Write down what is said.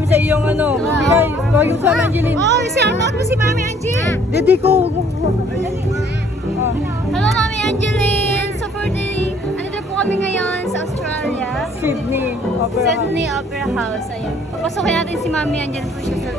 namin sa iyong ano. Ay, wag yung sa Angeline. Oh, shout out mo si Mami Angie. Hindi ko. Hello, Mami Angeline! So for the, ano po kami ngayon sa Australia? Sydney. Opera. Sydney Opera House. Ayan. Papasokin natin si Mami Angeline po siya sa